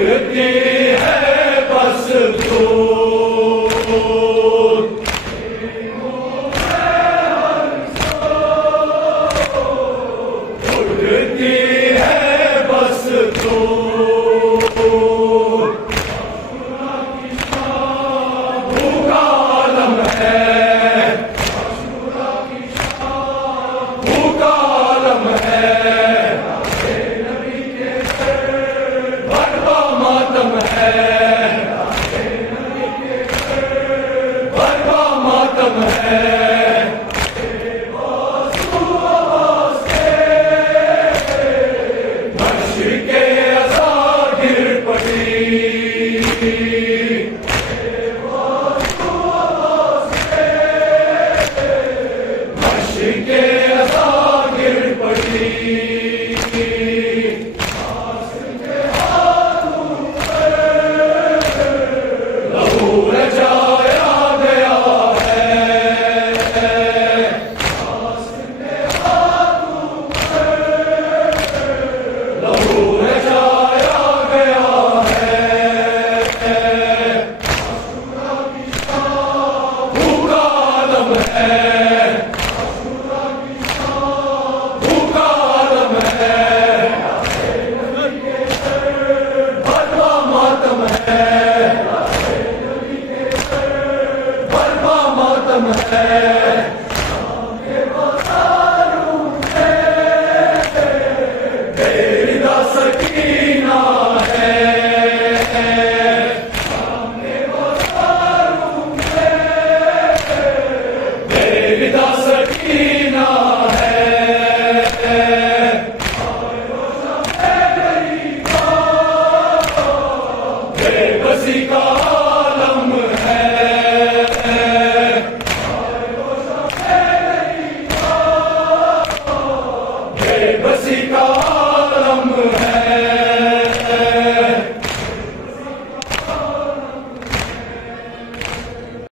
اڑتی ہے بس دور، اڑتی ہے بس دور، بھوکا عالم ہے، بھوکا عالم ہے، بھروا ماتم ہے، بھروا ماتم ہے، مشرق ازاں گر پڑی، مشرق ازاں گر پڑی، لہو رجایا گیا ہے، لہو رجایا گیا ہے، بھوکا عالم ہے، بھوکا عالم ہے، بھروا ماتم ہے، بھروا ماتم ہے،